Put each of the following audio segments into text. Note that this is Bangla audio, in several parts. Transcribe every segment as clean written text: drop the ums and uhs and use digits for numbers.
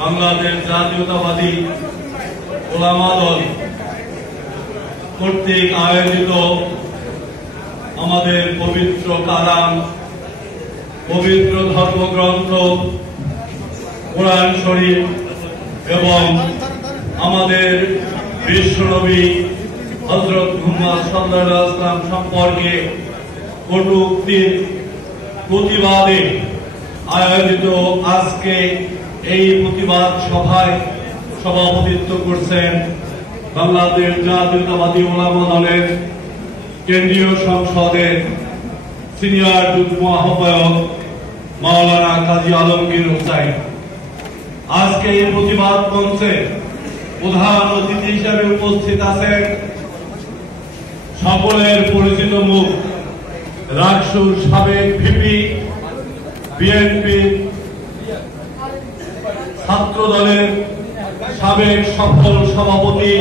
বাংলাদেশ জাতীয়তাবাদী ওলামা দল কর্তৃক আয়োজিত আমাদের পবিত্র কালাম, পবিত্র ধর্মগ্রন্থ কোরআন শরীফ এবং আমাদের বিশ্বনবী হযরত মুহাম্মদ সাল্লাল্লাহু আলাইহি ওয়াসাল্লাম সম্পর্কে কটূক্তির প্রতিবাদে আয়োজিত আজকে এই প্রতিবাদ সভায় সভাপতিত্ব করছেন বাংলাদেশ জাতীয়তাবাদী ওলামা দলের কেন্দ্রীয় সংসদের সিনিয়র যুগ্ম আহ্বায়ক মাওলানা কাজী আলমগীর হোসেন। আজকে এই প্রতিবাদ মঞ্চে প্রধান অতিথি হিসেবে উপস্থিত আছেন সকলের পরিচিত মুখ রাকসুর সাবেক ভিপি, বিএনপি ছাত্র দলের সাবেক সফল সভাপতি,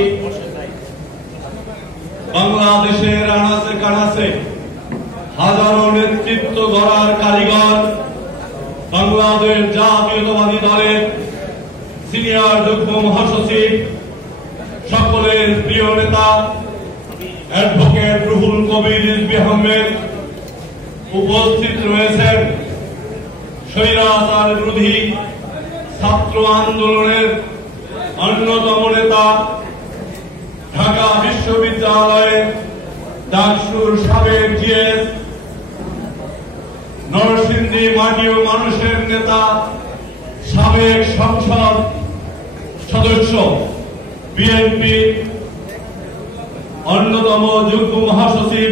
বাংলাদেশের আনাচে কানাচে হাজারো নেতৃত্ব গড়ার কারিগর, বাংলাদেশ জাতীয়তাবাদী দলের সিনিয়র যুগ্ম মহাসচিব, সকলের প্রিয় নেতা অ্যাডভোকেট রুহুল কবির রিজভী আহমেদ, উপস্থিত রয়েছেন স্বৈরাচার বিরোধী ছাত্র আন্দোলনের অন্যতম নেতা, ঢাকা বিশ্ববিদ্যালয়ের ডাকসুর সাবেক জিএস, নরসিংদী মাটি ও মানুষের নেতা, সাবেক সংসদ সদস্য, বিএনপি অন্যতম যুগ্ম মহাসচিব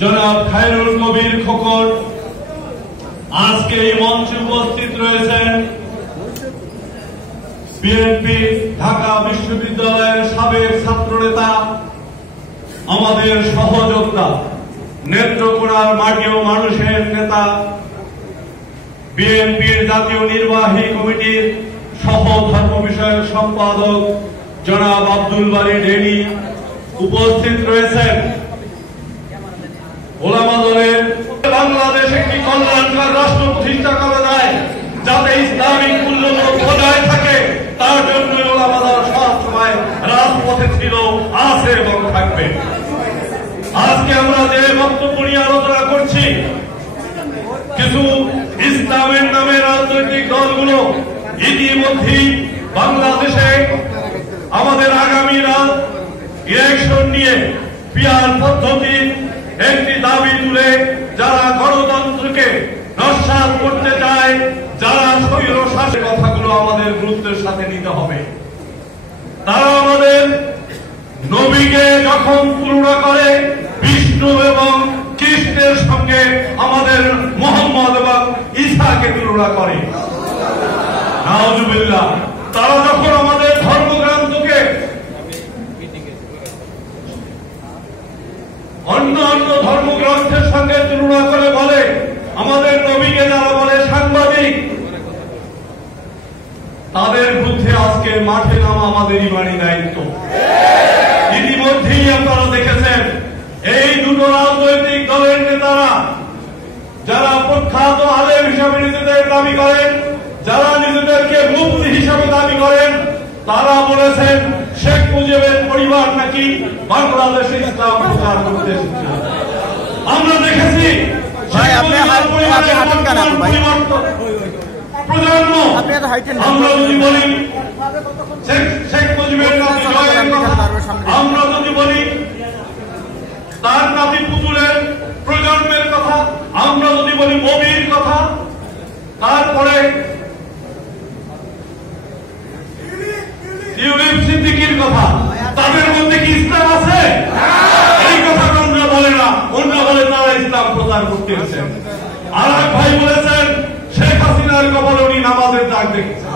জনাব খায়রুল কবির খোকন। আজকে এই মঞ্চে উপস্থিত রয়েছেন বিএনপি ঢাকা বিশ্ববিদ্যালয়ের সাবেক ছাত্র নেতা, আমাদের সহযোদ্ধা, নেত্রকোনার মাটি ও মানুষের নেতা, বিএনপির জাতীয় নির্বাহী কমিটির সহ ধর্ম বিষয়ক সম্পাদক জনাব আব্দুল বারী ডেনি। উপস্থিত রয়েছেন ওলামা দলের। বাংলাদেশ একটি কল্যাণকর রাষ্ট্র প্রতিষ্ঠা করা যায় যাতে ইসলামিক মূল্যবোধ বজায় থাকে, তার জন্য ওলামা দল সবসময় রাজপথে ছিল, আছে এবং থাকবে। আজকে আমরা যে বক্তব্য নিয়ে আলোচনা করছি, কিছু ইসলামের নামে রাজনৈতিক দলগুলো ইতিমধ্যেই বাংলাদেশে আমাদের আগামী ইলেকশন নিয়ে পিয়ার পদ্ধতির একটি দাবি তুলে যারা গণতন্ত্রকে নস্যাৎ করতে চায়, যারা স্বৈর শাসনের কথাগুলো আমাদের গুরুত্বের সাথে নিতে হবে। তারা আমাদের নবীকে যখন তুলনা করে বিষ্ণু এবং কৃষ্ণের সঙ্গে আমাদের মুহাম্মদ এবং ঈসাকে তুলনা করে, নাউজুবিল্লাহ। তারা যখন আমাদের ধর্মগ্রন্থকে অন্য ধর্মগ্রন্থের সঙ্গে তুলনা করে বলে, আমাদের নবীকে যারা বলে সাংবাদিক, তাদের বিরুদ্ধে আজকে মাঠে নামা আমাদের ইমানি দায়িত্ব। ইতিমধ্যেই আপনারা দেখেছেন এই দুটো রাজনৈতিক দলের নেতারা, যারা প্রখ্যাত আলেম হিসাবে নিজেদের দাবি করেন, যারা নিজেদেরকে মুফতি হিসাবে দাবি করেন, তারা বলেছেন শেখ মুজিবের পরিবার নাকি বাংলাদেশে ইসলাম প্রচার করতে এসেছে। আমরা দেখেছি প্রজন্ম, আমরা যদি বলি শেখ মুজিবের নাতি জয়ের কথা, আমরা যদি বলি তার নাতি পুতুলের প্রজন্মের কথা, আমরা যদি বলি ববির কথা, তারপরে ইউনিট সিদ্দিকীর কথা, তাদের মধ্যে কি ইসলাম আছে? এই কথা আমরা বলে না, অন্যরা বলে তারা ইসলাম প্রচার করতে এসেছেন। আর এক ভাই বলেছেন শেখ হাসিনার কপালে উনি নামাজের দাগ দেখেছেন।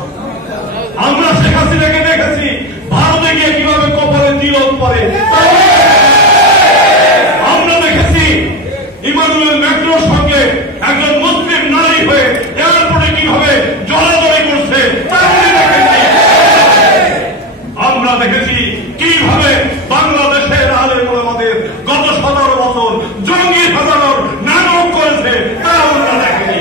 আমরা শেখ হাসিনাকে দেখেছি ভারতে গিয়ে কিভাবে কপালে তিলক পরে, আমরা দেখেছি ইমানুয়েল ম্যাক্রোর সঙ্গে একজন মুসলিম নারী হয়ে এয়ারপোর্টে কিভাবে জড়াজড়ি করছে, আমরা দেখেছি কিভাবে বাংলাদেশের আলেম ওলামাদের গত 17 বছর জঙ্গি সাজানোর নাটক করেছে, তা আমরা দেখেছি।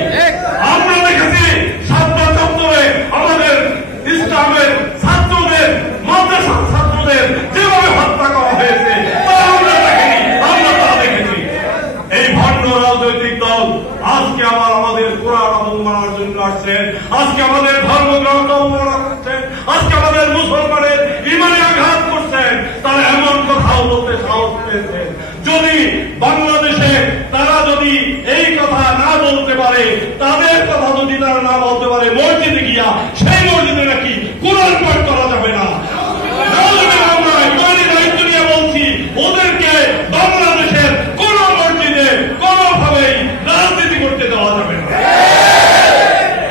করছেন, আজকে আমাদের ধর্মগ্রন্থ অবমাননা করছেন, আজকে আমাদের মুসলমানের ইমানে আঘাত করছেন, তারা এমন কথাও বলতে সাহস পেয়েছেন। যদি বাংলাদেশে তারা যদি এই কথা না বলতে পারে, তাদের কথা যদি তারা না বলতে পারে, মসজিদে গিয়া সেই মসজিদে নাকি কোরআন পাঠ করা যাবে না। আমরা ইমানি দায়িত্ব নিয়ে বলছি, ওদেরকে বাংলাদেশের কোন মসজিদে কোনোভাবেই রাজনীতি করতে দেওয়া যাবে না।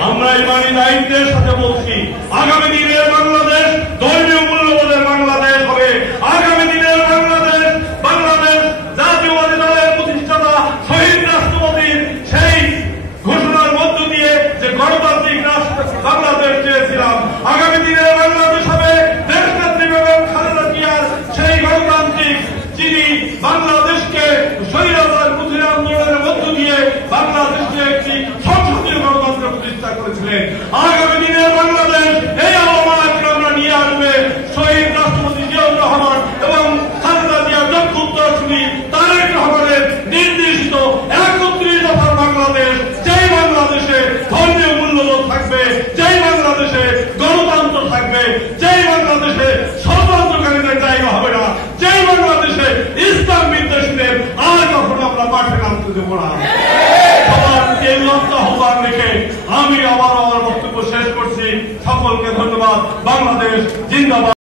আমরা ইমানি দায়িত্বের সাথে বলছি, আগামী দিনের বাংলাদেশ ধর্মীয় মূল্যবোধের বাংলাদেশ হবে। আগামী দিনের বাংলাদেশ, বাংলাদেশ জাতীয়বাদী দলের প্রতিষ্ঠাতা শহীদ রাষ্ট্রপতির সেই ঘোষণার মধ্য দিয়ে যে গণতান্ত্রিক রাষ্ট্র বাংলাদেশ চেয়েছিলাম, আগামী দিনের বাংলাদেশ হবে দেশনেত্রী বেগম খালেদা জিয়ার সেই গণতান্ত্রিক, যিনি বাংলাদেশকে স্বৈরাচার বিরোধী আন্দোলনের মধ্য দিয়ে বাংলাদেশকে একটি সংসদীয় গণতন্ত্র প্রতিষ্ঠা করেছিলেন। আগামী দিনের বাংলাদেশ এই আহ্বানকে আমরা নিয়ে আসবে শহীদ রাষ্ট্রপতি জিয়াউর রহমান এবং খালেদা জিয়ার দক্ষ উত্তরসূরি তারেক রহমানের নির্দেশিত 31 দফার বাংলাদেশ, যেই বাংলাদেশে ধর্মীয় মূল্যবোধ থাকবে, যেই বাংলাদেশে গণতন্ত্র থাকবে, যেই বাংলাদেশে ষড়যন্ত্রকারীদের জায়গা হবে না, যেই বাংলাদেশে ইসলাম বিদ্বেষীদের আর কখনো আমরা মাঠে নামতে দেব না। সবার এই লক্ষ্য আহ্বান রেখে আমি আবার আমার বক্তব্য শেষ করছি। সকলকে ধন্যবাদ। বাংলাদেশ জিন্দাবাদ।